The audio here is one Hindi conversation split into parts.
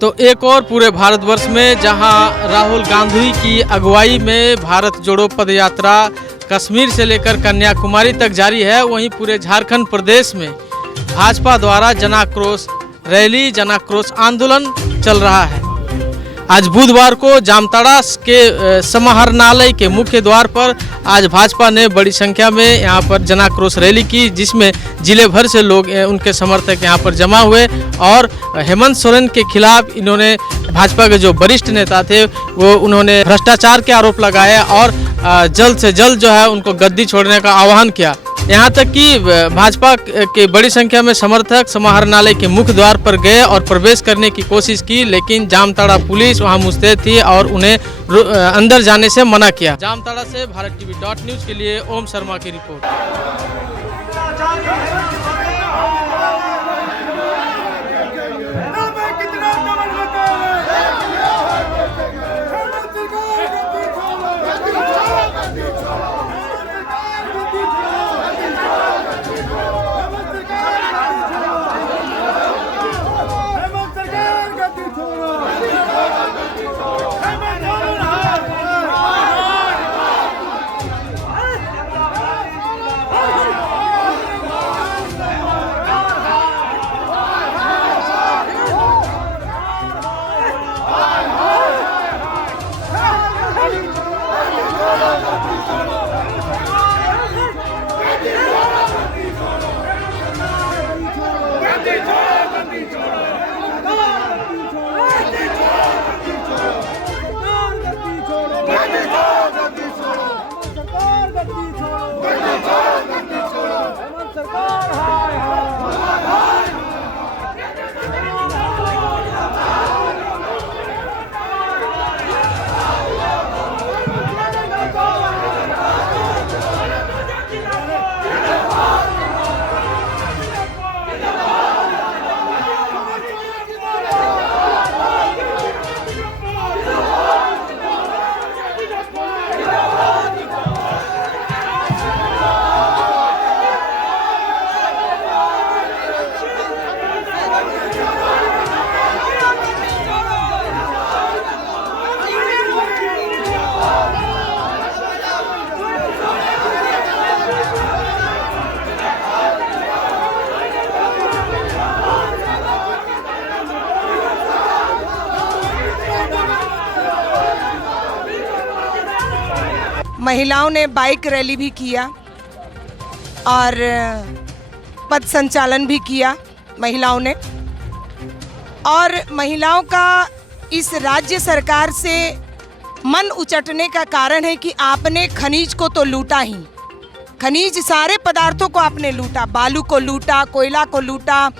तो एक और पूरे भारतवर्ष में जहां राहुल गांधी की अगुवाई में भारत जोड़ो पदयात्रा कश्मीर से लेकर कन्याकुमारी तक जारी है, वहीं पूरे झारखंड प्रदेश में भाजपा द्वारा जनाक्रोश रैली, जनाक्रोश आंदोलन चल रहा है। आज बुधवार को जामताड़ा के समाहरणालय के मुख्य द्वार पर आज भाजपा ने बड़ी संख्या में यहां पर जनाक्रोश रैली की, जिसमें जिले भर से लोग उनके समर्थक यहां पर जमा हुए और हेमंत सोरेन के खिलाफ इन्होंने भाजपा के जो वरिष्ठ नेता थे वो उन्होंने भ्रष्टाचार के आरोप लगाए और जल्द से जल्द जो है उनको गद्दी छोड़ने का आह्वान किया। यहाँ तक कि भाजपा के बड़ी संख्या में समर्थक समाहरणालय के मुख्य द्वार पर गए और प्रवेश करने की कोशिश की, लेकिन जामताड़ा पुलिस वहां मुस्तैद थी और उन्हें अंदर जाने से मना किया। जामताड़ा से भारत टीवी.न्यूज़ के लिए ओम शर्मा की रिपोर्ट। महिलाओं ने बाइक रैली भी किया और पथ संचालन भी किया महिलाओं ने। और महिलाओं का इस राज्य सरकार से मन उचटने का कारण है कि आपने खनिज को तो लूटा ही, खनिज सारे पदार्थों को आपने लूटा, बालू को लूटा, कोयला को लूटा,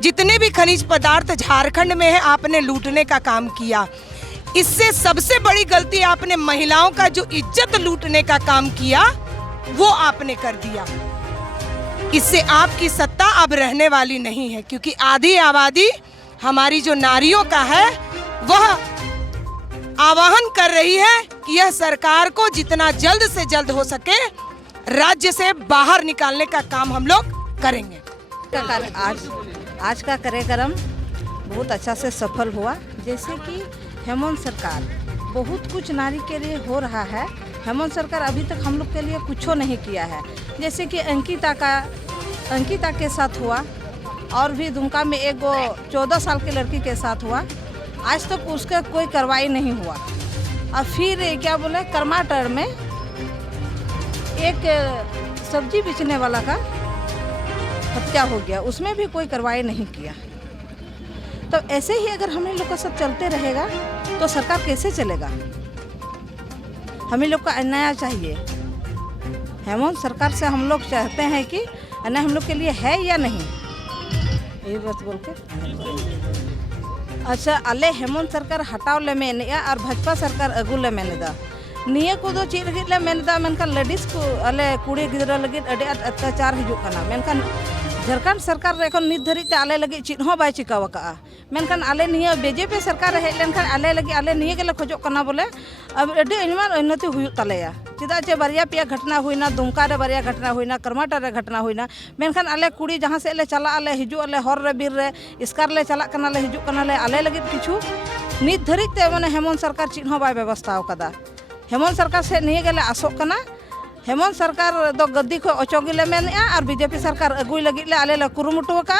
जितने भी खनिज पदार्थ झारखंड में है आपने लूटने का काम किया। इससे सबसे बड़ी गलती आपने महिलाओं का जो इज्जत लूटने का काम किया वो आपने कर दिया। इससे आपकी सत्ता अब रहने वाली नहीं है, क्योंकि आधी आबादी हमारी जो नारियों का है वह आह्वान कर रही है कि यह सरकार को जितना जल्द से जल्द हो सके राज्य से बाहर निकालने का काम हम लोग करेंगे। आज का कार्यक्रम बहुत अच्छा से सफल हुआ। जैसे कि हेमंत सरकार बहुत कुछ नारी के लिए हो रहा है। हेमंत सरकार अभी तक हम लोग के लिए कुछ नहीं किया है। जैसे कि अंकिता के साथ हुआ और भी दुमका में एक 14 साल की लड़की के साथ हुआ, आज तक उसका कोई कार्रवाई नहीं हुआ। और फिर क्या बोले करमाटर में एक सब्जी बेचने वाला का हत्या हो गया, उसमें भी कोई कार्रवाई नहीं किया। तो ऐसे ही अगर हम लोग का सब चलते रहेगा तो सरकार कैसे चलेगा? हमें लोग का अन्याय चाहिए। हेमंत सरकार से हम लोग चाहते हैं कि अन्याय हम लोग के लिए है या नहीं, ये बात बोल के। अच्छा अले हेमंत सरकार हटाव ले मेने और भाजपा सरकार अगू ले मेनेदा निया को दो चीज लगे ले मेनेदा मेनका लेडीज को अले कुड़ी गिदरा लगे अड़े अत्याचार हिजुग कना, मेनका झारखंड सरकार एखन नित धरिते आले लगे चीज हों बाय चिकाव का मेनखान आले निया बीजेपी सरकार हेज लेनखान आले लगे आले निया गेले खोजो कना बोले अब अड्डी अनमान उन्नति हुयुग तलेया चेदा चे बारिया पिया घटना हुईना दुमका रे बारिया घटना हुईना करमाटा रे घटना हुईना मेनखान आले कुड़ी जहाँ से ले चला आले हिजु आले हर रे बीर रे इसकार ले चला कना ले हिजु कना ले आले लगे किछु नित धरिते माने हेमंत सरकार चीज हों बाय व्यवस्था कदा हेमंत सरकार से निया गेले आसोक कना हेमंत सरकार दो गद्दी को अचोगिले मेनेआ और बीजेपी सरकार अगुई लगी ले आले कुरुमुटु का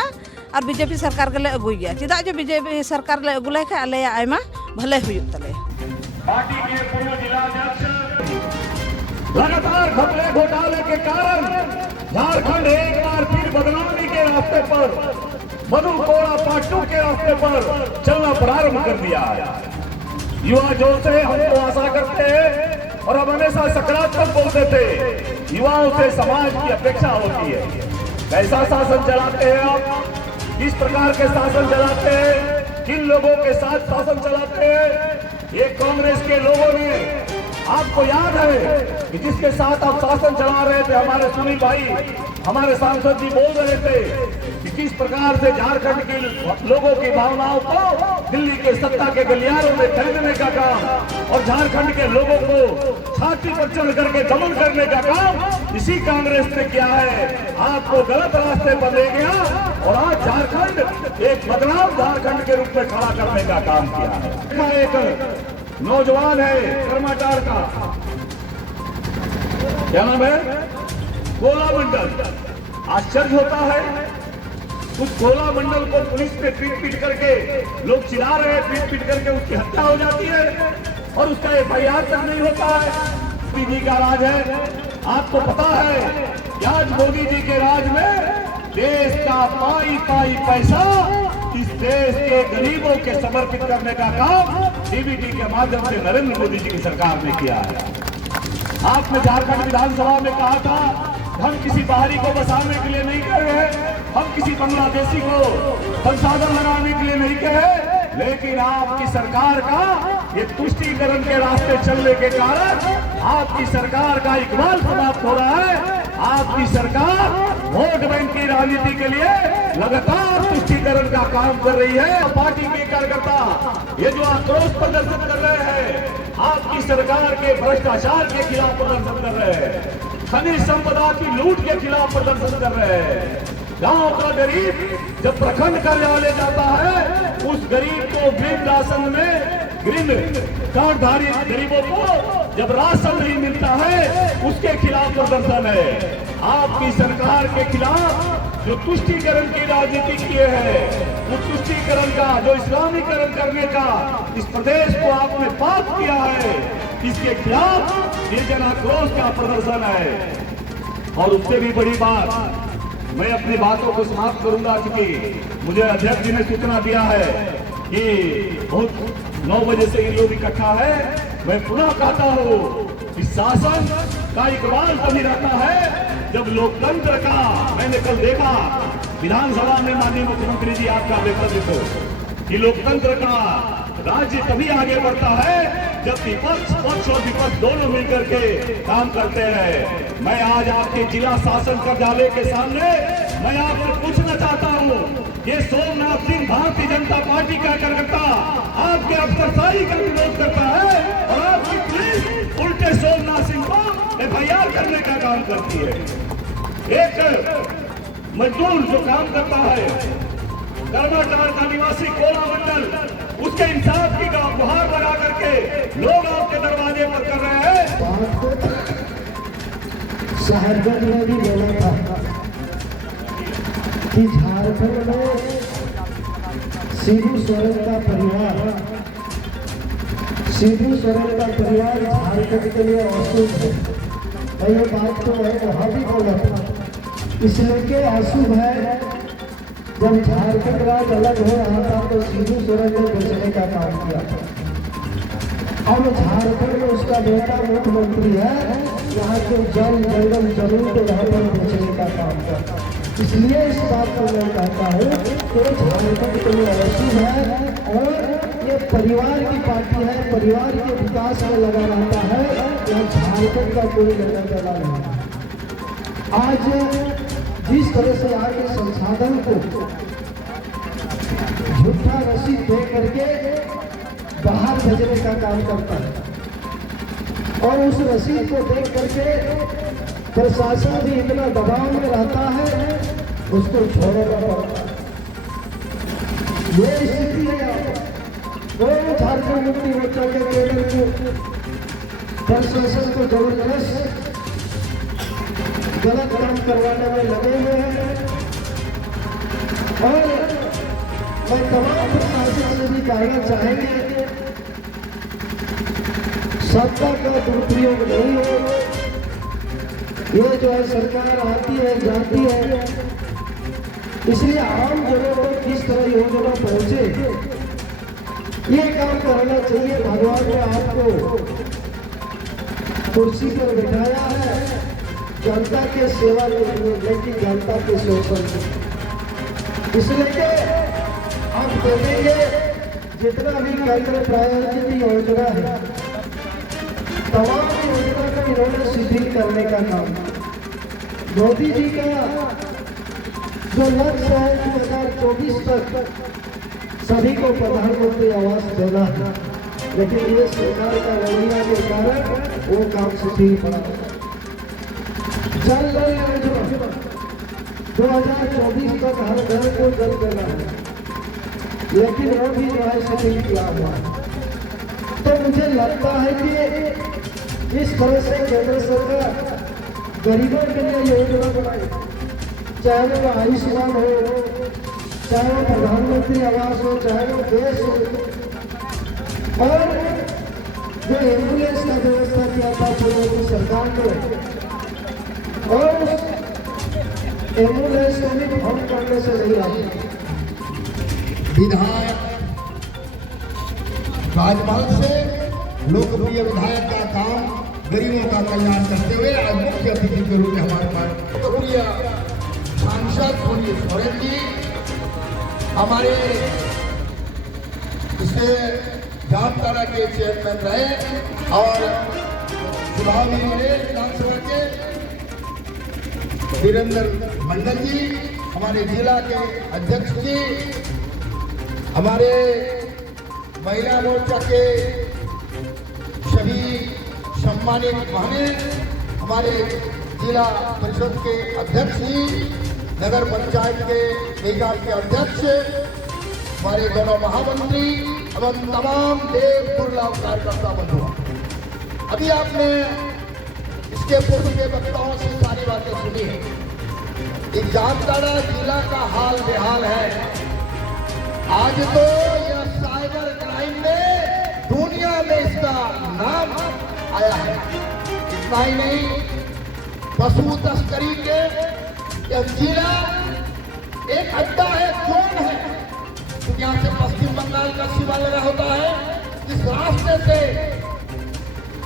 और बीजेपी सरकार के अगुई गया चेदा जो बीजेपी सरकार ले अगु लेखा आले आयमा भले हुयुग तले पार्टी के पूर्व जिलाध्यक्ष लगातार घपले घोटाले के कारण झारखंड एक बार फिर बदनामी के रास्ते पर मधु कोड़ा पाटू के रास्ते पर चलना प्रारंभ कर दिया है। युवा जोर से हमको आशा करते हैं और हम हमेशा सकारात्मक बोलते थे। युवाओं से समाज की अपेक्षा होती है कैसा शासन चलाते हैं आप, किस प्रकार के शासन चलाते हैं, किन लोगों के साथ शासन चलाते हैं। ये कांग्रेस के लोगों ने आपको याद है कि जिसके साथ आप शासन चला रहे थे, हमारे सुनील भाई हमारे सांसद जी बोल रहे थे कि किस प्रकार से झारखंड के लोगों की भावनाओं को दिल्ली के सत्ता के गलियारों में खरीदने का काम और झारखंड के लोगों को छाती पर चढ़ करके दमन करने का काम इसी कांग्रेस ने किया है। आपको गलत रास्ते पर ले गया और आज झारखंड एक बदलाव झारखंड के रूप में खड़ा करने का काम किया है। एक नौजवान है करमाटार का, क्या नाम है, गोला मंडल। आश्चर्य होता है उस गोला मंडल को पुलिस पे पीट करके लोग चिल्ला रहे हैं, पीट करके उसकी हत्या हो जाती है और उसका FIR तक नहीं होता है। मोदी जी का राज है। आपको पता है कि आज मोदी जी के राज में देश का पाई पाई पैसा इस देश के गरीबों के समर्पित करने का काम DBT के माध्यम से नरेंद्र मोदी जी की सरकार ने किया है। आपने झारखंड विधानसभा में कहा था हम किसी बाहरी को बसाने के लिए नहीं कर रहे, हम किसी बांग्लादेशी को संसाधन लगाने के लिए नहीं कहे, लेकिन आपकी सरकार का ये तुष्टीकरण के रास्ते चलने के कारण आपकी सरकार का इकबाल समाप्त हो रहा है। आपकी सरकार वोट बैंक की राजनीति के लिए लगातार तुष्टीकरण का काम कर रही है। पार्टी के कार्यकर्ता ये जो आक्रोश प्रदर्शन कर रहे हैं, आपकी सरकार के भ्रष्टाचार के खिलाफ प्रदर्शन कर रहे हैं, खनिज संपदा की लूट के खिलाफ प्रदर्शन कर रहे हैं। गांव का गरीब जब प्रखंड कार्यालय जाता है, उस गरीब को ग्रीन राशन में ग्रीन कार्डधारी गरीबों को जब राशन नहीं मिलता है, उसके खिलाफ प्रदर्शन है। आपकी सरकार के खिलाफ जो तुष्टीकरण की राजनीति किए हैं, वो तुष्टीकरण का जो इस्लामीकरण करने का इस प्रदेश को आपने पाप किया है, इसके खिलाफ ये जन आक्रोश का प्रदर्शन है। और उससे भी बड़ी बात, मैं अपनी बातों को समाप्त करूंगा क्योंकि मुझे अध्यक्ष जी ने सूचना दिया है कि बहुत 9 बजे से ये लोग इकट्ठा है। मैं पुनः कहता हूँ कि शासन का इकबाल तभी रहता है जब लोकतंत्र का, मैंने कल देखा विधानसभा में माननीय मुख्यमंत्री जी आपका वक्तव्य तो कि लोकतंत्र का राज्य तभी आगे बढ़ता है जब विपक्ष, पक्ष और विपक्ष दोनों मिलकर के काम करते हैं। मैं आज आपके जिला शासन कार्यालय के सामने मैं आपसे पूछना चाहता हूँ, ये सोमनाथ सिंह भारतीय जनता पार्टी का कार्यकर्ता आपके अफसरशाही का विरोध करता है और आपकी पुलिस उल्टे सोमनाथ सिंह को FIR करने का काम करती है। एक मजदूर जो काम करता है करमाटार का निवासी कोला मंडल, उसके इंसाफ की गुहार लगा करके लोग आपके दरवाजे पर कर रहे हैं। साहेबगंज में भी बोला था कि झारखंड में शिबू सोरेन का परिवार झारखंड के लिए अशुभ है। और ये बात तो मैं वहाँ भी बोला था, इसलिए के अशुभ है। जब झारखंड राज्य अलग हो रहा था तो शिबू सोरेन ने बेचने का काम किया। अब झारखंड में उसका बेटा मुख्यमंत्री है, यहाँ के जल जंगल जमीन को वहाँ पर बेचने का काम करता। इसलिए इस बात को मैं कहता हूँ कि झारखंड के लिए अशुभ है और ये परिवार की पार्टी है, परिवार के विकास में लगा रहता है। यहाँ झारखंड का कोई लेना देना नहीं। आज किस तरह से आगे संसाधन को झूठा रसीद दे करके बाहर भेजने का काम करता है और उस रसीद को देख करके प्रशासन भी इतना दबाव में रहता है उसको छोड़ना पड़ता है। ये स्थिति है। कोई झारखंड मुक्ति मोर्चा के केडर को प्रशासन को जबरदस्त गलत काम करवाने में लगे हुए हैं और मैं तमाम प्रशासन से भी कहना चाहेंगे सत्ता का दुरुपयोग नहीं हो। ये जो है सरकार आती है जाती है, इसलिए आम जनों को किस तरह योजना पहुंचे ये काम करना चाहिए। भगवान ने आपको कुर्सी पर बिठाया है जनता के सेवा के लिए, लेकिन जनता के शोषण में। इसलिए आप देखेंगे जितना भी केंद्र प्रायोजित योजना है तमाम योजना का इन्होंने शिथिल करने का काम। मोदी जी का जो लक्ष्य है 2024 तक सभी को प्रधानमंत्री आवास देना है, लेकिन ये सरकार का रवैया के कारण वो काम शिथिल पड़ा। जल योजना 2024 तक हर घर को जल देना है, लेकिन वो भी जो है शिथिल किया हुआ है। तो मुझे लगता है कि इस तरह से केंद्र सरकार गरीबों के लिए योजना बनाई, चाहे वो आयुष्मान हो, चाहे वो प्रधानमंत्री आवास हो, चाहे वो देश हो, और जो एम्बुलेंस का व्यवस्था किया था पूर्व सरकार ने, और उस एम्बुलेंस को भी भंग करने से नहीं आती। विधायक राजभवन से लोकप्रिय विधायक का काम गरीबों का कल्याण करते हुए आज मुख्य अतिथि के रूप में हमारे पास लोकप्रिय सांसद सोनी सोरेन जी हमारे इसे जामताड़ा के चेयरमैन रहे और चुनाव में मिले विधानसभा के वीरेंद्र मंडल जी, हमारे जिला के अध्यक्ष जी, हमारे महिला मोर्चा के सभी सम्मानित बहनें, हमारे जिला परिषद के अध्यक्ष जी, नगर पंचायत के निगम के अध्यक्ष, हमारे दोनों महामंत्री एवं तमाम देव दुर्लभ कार्यकर्ता बंधुओं। अभी आपने इसके पूर्व के वक्ताओं से सारी बातें सुनी है। एक जामताड़ा जिला का हाल बेहाल है। आज तो यह साइबर क्राइम में दुनिया में इसका नाम आया है। इतना ही नहीं, पशु तस्करी के यह जिला एक अड्डा है, जोन है। यहाँ से पश्चिम बंगाल का सीमा लगा होता है। इस रास्ते से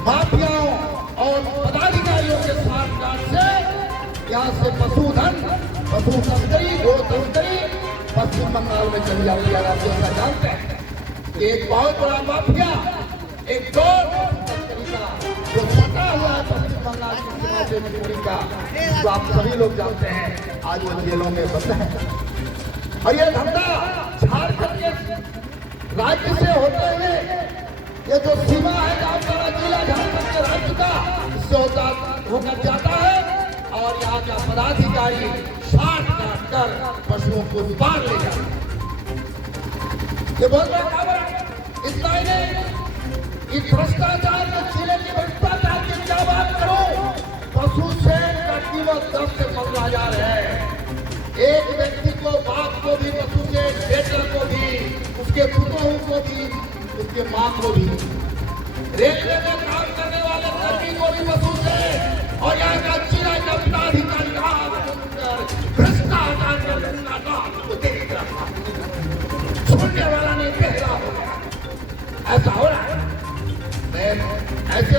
माफियाओं और पदाधिकारियों के साथ से यहाँ से पशुधन, पशु तस्करी, गो तस्करी पश्चिम बंगाल में चली जाती है। आप जैसा जानते हैं एक बहुत बड़ा माफिया, एक दौर तस्करी का जो सटा हुआ है पश्चिम बंगाल की सीमा से मजबूरी का, जो आप सभी लोग जानते हैं, आज वो जेलों में बंद है। और ये धंधा झारखंड के राज्य से होते हुए ये जो सीमा है जामताड़ा जिला झारखंड के राज्य का, इससे होकर जाता है और यहाँ का पदाधिकारी शाट काट कर पशुओं को पार ले जाता है। ये बहुत बड़ा खबर है। इतना ही नहीं, इस भ्रष्टाचार के जिले की भ्रष्टाचार की क्या बात करूं, पशु सेन का कीमत 10 से 15,000 है। एक व्यक्ति को, बाप को भी पशु से, बेटे को भी, उसके पुतों को भी, उसके मां को भी, रेलवे में काम करने वाले कर्मी को भी पशु से, और यहाँ का जिला का पदाधिकारी भ्रष्टाचार को देख रहा, सुनने वाला नहीं कह रहा हो गया। ऐसा हो रहा है। मैं ऐसे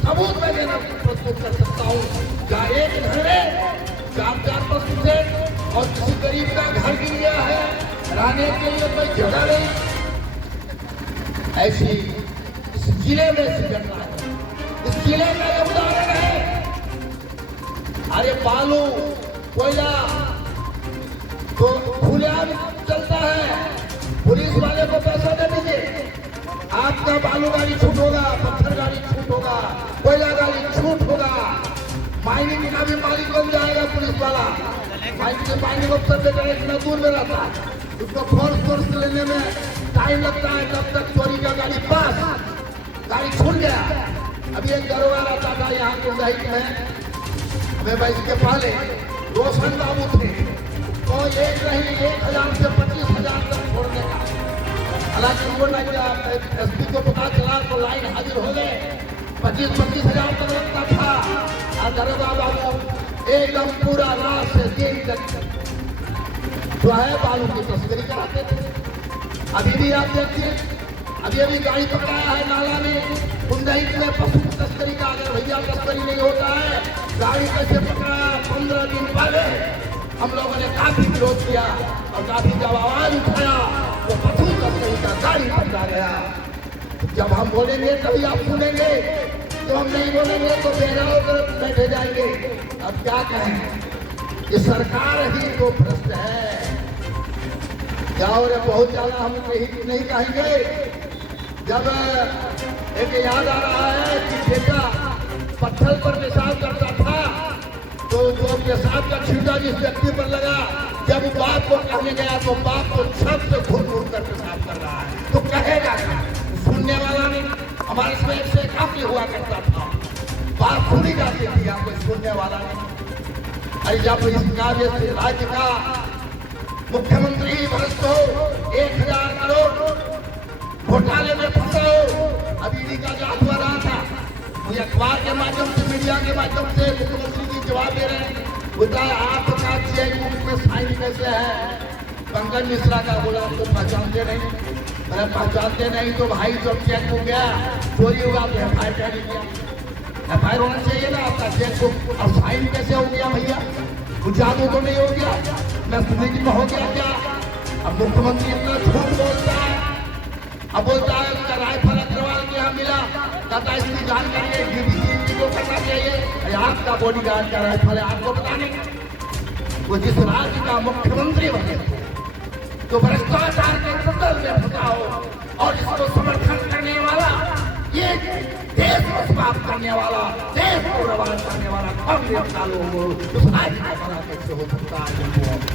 सबूत मैं देना प्रस्तुत कर सकता हूँ जहाँ एक घर में 4 पशु थे और किसी गरीब का घर गिर गया है, रहने के लिए कोई जगह नहीं। ऐसी इस जिले में घटना है। इस जिले का ये उदाहरण है। अरे बालू, कोयला, पुलिस वाले को पैसा दे दीजिए, आपका बालू गाड़ी छूट होगा, पत्थर गाड़ी छूट होगा, कोयला गाड़ी छूट होगा। माइनिंग का भी मालिक बन जाएगा पुलिस वाला। माइनिंग अफसर बेचारा इतना दूर में रहता है, उसको फोर्स लेने में टाइम लगता है, तब तक चोरी का गाड़ी पास, गाड़ी छूट गया। अभी एक दरोगा रहता था यहाँ के उदय में, हमें भाई इसके पहले रोशन बाबू थे, तो एक नहीं 1000 से 25,000 तक छोड़ने का। हालांकि वो एसपी को पता चला तो लाइन हाजिर हो गए, 25-25,000 तक लगता था। और दरोगा बाबू एकदम पूरा रात से दिन तक जो है बालू की तस्करी कराते थे। अभी भी आप देखिए, अभी गाड़ी पकड़ाया है नाला में, कुंदही में पशु तस्करी का। अगर भैया तस्करी नहीं होता है, गाड़ी कैसे पकड़ाया? 15 दिन पहले हम लोगों ने काफी विरोध किया और काफी जब आवाज उठाया तो पशु तस्करी का गाड़ी पकड़ा गया। जब हम बोलेंगे तभी आप सुनेंगे, तो हम नहीं बोलेंगे तो बेरा होकर बैठे जाएंगे। अब क्या कहें, ये सरकार ही तो भ्रष्ट है। जाओ रे, बहुत ज्यादा हम नहीं कहेंगे। जब एक याद आ रहा है कि बेटा पत्थर पर पेशाब करता था, तो जो पेशाब का छींटा जिस व्यक्ति पर लगा, जब बाप को कहने गया तो बाप को छत से घूर कर पेशाब कर रहा है, तो कहेगा सुनने वाला नहीं। हमारे इसमें एक से काफी हुआ करता था, बात सुनी जाती थी, या कोई सुनने वाला नहीं। अरे जब इस राज्य का मुख्यमंत्री भ्रष्ट हो, 1000 करोड़ घोटाले में फंसा हो, अभी ईडी का जांच हो रहा था, मुझे अखबार के माध्यम से, मीडिया के माध्यम से मुख्यमंत्री जी जवाब दे रहे हैं। बताया आपका चेकबुक में साइन कैसे है? पंकज मिश्रा का बोला तो पहचानते नहीं। मैंने पहचानते नहीं तो भाई जब चेकबुक गया चोरी हुआ तो FIR कर दिया। FIR होना चाहिए ना आपका चेकबुक, और साइन कैसे हो गया भैया? कुछ जादू तो नहीं हो गया? मैं स्मृति में हो गया क्या? अब मुख्यमंत्री इतना झूठ बोलता है, अब बोलता है उसका राइफल अग्रवाल के यहाँ मिला, कहता इसकी जानकारी है DDG को करना चाहिए। आपका बॉडीगार्ड का राइफल है, आपको पता नहीं? वो जिस राज्य का मुख्यमंत्री बने तो भ्रष्टाचार के कुंडल में फंसा हो, और इसको समर्थन करने वाला, ये देश को समाप्त करने वाला, देश को बर्बाद करने वाला कांग्रेस का लोग हो, उस राज्य का बड़ा कैसे हो सकता है?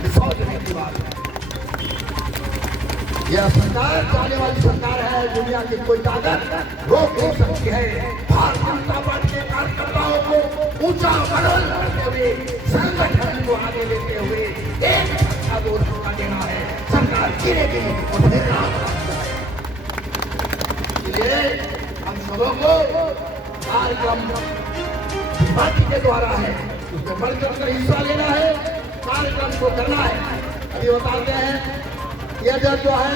सोचने की बात है। यह सरकार जाने वाली सरकार है, दुनिया की कोई ताकत रोक नहीं सकती है। भारतीय जनता पार्टी के कार्यकर्ताओं को ऊंचा मनोबल करते हुए, संगठन को आगे लेते हुए एक अच्छा दो धक्का देना है। सरकार गिरेगी और फिर इसलिए हम सबों को कार्यक्रम पार्टी के द्वारा है, उसमें बढ़ चढ़कर हिस्सा लेना है, कार्यक्रम को करना है। अभी बताते हैं ये जो है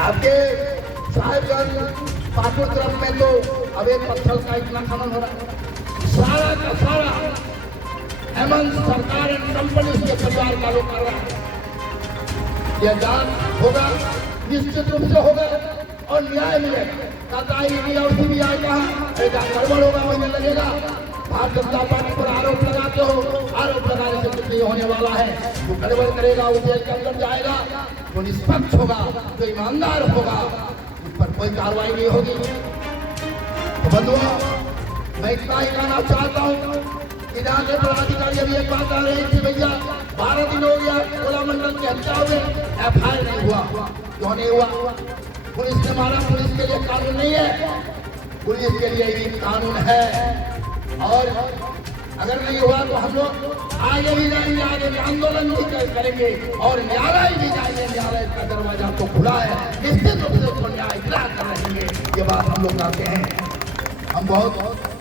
आपके साहेबगंज पाकुड़ तरफ में, तो अब एक पत्थर का इतना खनन हो रहा है, सारा का सारा हेमंत सरकार एंड कंपनी उसके परिवार का लोग कर रहा है। यह जांच होगा, निश्चित रूप से होगा और न्याय मिलेगा। और CBI कहा गड़बड़ होगा, मुझे लगेगा भारतीय जनता पार्टी पर आरोप लगाते हो, आरोप लगाने से कुछ नहीं होने वाला है। वो गड़बड़ करेगा, वो जेल के अंदर जाएगा, वो निष्पक्ष होगा, जो ईमानदार होगा, उस पर कोई कार्रवाई नहीं होगी। तो बंधुओं, मैं इतना ही कहना चाहता हूँ कि यहाँ के पदाधिकारी अभी एक बात आ रही थी, भैया 12 दिन हो गया कोला मंडल की हत्या हुए, FIR नहीं हुआ। क्यों नहीं हुआ? पुलिस ने मारा, पुलिस के लिए कानून नहीं है, पुलिस के लिए ही कानून है। और अगर नहीं हुआ तो हम लोग आगे भी जाएंगे, आगे भी आंदोलन भी करेंगे और न्यायालय भी जाएंगे। न्यायालय का दरवाजा तो खुला है, निश्चित रूप से उसको न्याय दिलाकर रहेंगे। ये बात हम लोग कहते हैं। हम बहुत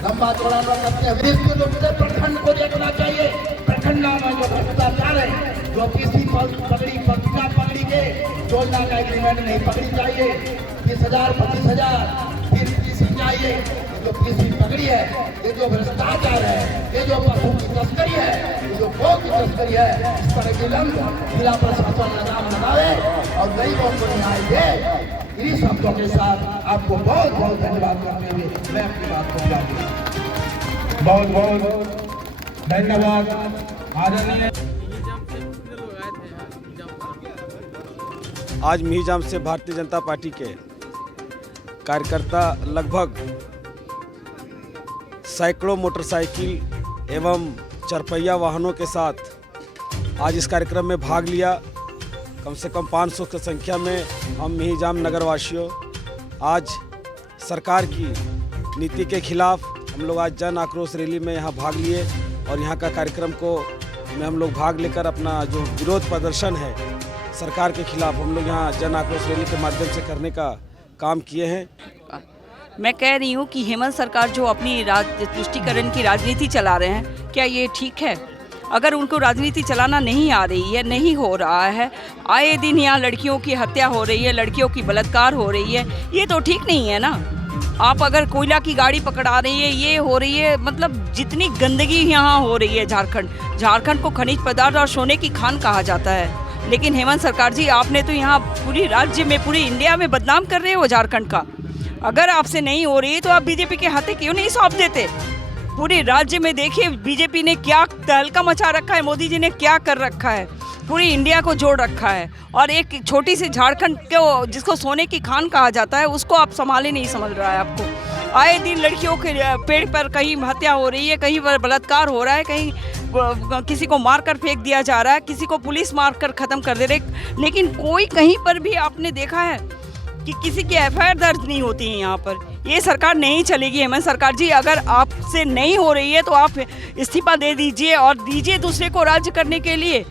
लंबा चौड़ा करते हैं, निश्चित रूप से प्रखंड को देखना चाहिए। प्रखंड में जो भ्रष्टाचार है, जो किसी पकड़ी पत्रिका पकड़ी के 2 लाख का एग्रीमेंट नहीं पकड़ी चाहिए, 30,000 25,000 फिर PC चाहिए। जो PC पकड़ी है, ये जो भ्रष्टाचार है, ये जो पशु की तस्करी है, ये जो गौ की तस्करी है, इस पर विलंब जिला प्रशासन लगाम लगावे और गरीबों को न्याय दे। इन्हीं शब्दों के साथ आपको बहुत बहुत धन्यवाद करते हुए मैं अपनी बात को जाऊंगा। बहुत बहुत धन्यवाद आदरणीय। आज मिहिजाम से भारतीय जनता पार्टी के कार्यकर्ता लगभग सैकड़ों मोटरसाइकिल एवं चरपहिया वाहनों के साथ आज इस कार्यक्रम में भाग लिया। कम से कम 500 की संख्या में हम मिहिजाम नगरवासियों आज सरकार की नीति के खिलाफ हम लोग आज जन आक्रोश रैली में यहाँ भाग लिए और यहाँ का कार्यक्रम को में हम लोग भाग लेकर अपना जो विरोध प्रदर्शन है सरकार के खिलाफ हम लोग यहाँ जन आक्रोश रैली के माध्यम से करने का काम किए हैं। मैं कह रही हूँ कि हेमंत सरकार जो अपनी तुष्टीकरण की राजनीति चला रहे हैं, क्या ये ठीक है? अगर उनको राजनीति चलाना नहीं आ रही है, नहीं हो रहा है, आए दिन यहाँ लड़कियों की हत्या हो रही है, लड़कियों की बलात्कार हो रही है, ये तो ठीक नहीं है ना। आप अगर कोयला की गाड़ी पकड़ा रही है, ये हो रही है, मतलब जितनी गंदगी यहाँ हो रही है झारखंड को खनिज पदार्थ और सोने की खान कहा जाता है। लेकिन हेमंत सरकार जी, आपने तो यहाँ पूरी राज्य में, पूरी इंडिया में बदनाम कर रहे हो झारखंड का। अगर आपसे नहीं हो रही तो आप बीजेपी के हाथे क्यों नहीं सौंप देते? पूरे राज्य में देखिए बीजेपी ने क्या तहलका मचा रखा है, मोदी जी ने क्या कर रखा है, पूरी इंडिया को जोड़ रखा है। और एक छोटी सी झारखंड को, जिसको सोने की खान कहा जाता है, उसको आप संभाले नहीं समझ रहा है आपको। आए दिन लड़कियों के पेड़ पर कहीं हत्या हो रही है, कहीं पर बलात्कार हो रहा है, कहीं किसी को मारकर फेंक दिया जा रहा है, किसी को पुलिस मारकर ख़त्म कर दे रही। लेकिन कोई कहीं पर भी आपने देखा है कि किसी की एफआईआर दर्ज नहीं होती है यहाँ पर। ये सरकार नहीं चलेगी। हेमंत सरकार जी, अगर आपसे नहीं हो रही है तो आप इस्तीफा दे दीजिए और दीजिए दूसरे को राज्य करने के लिए।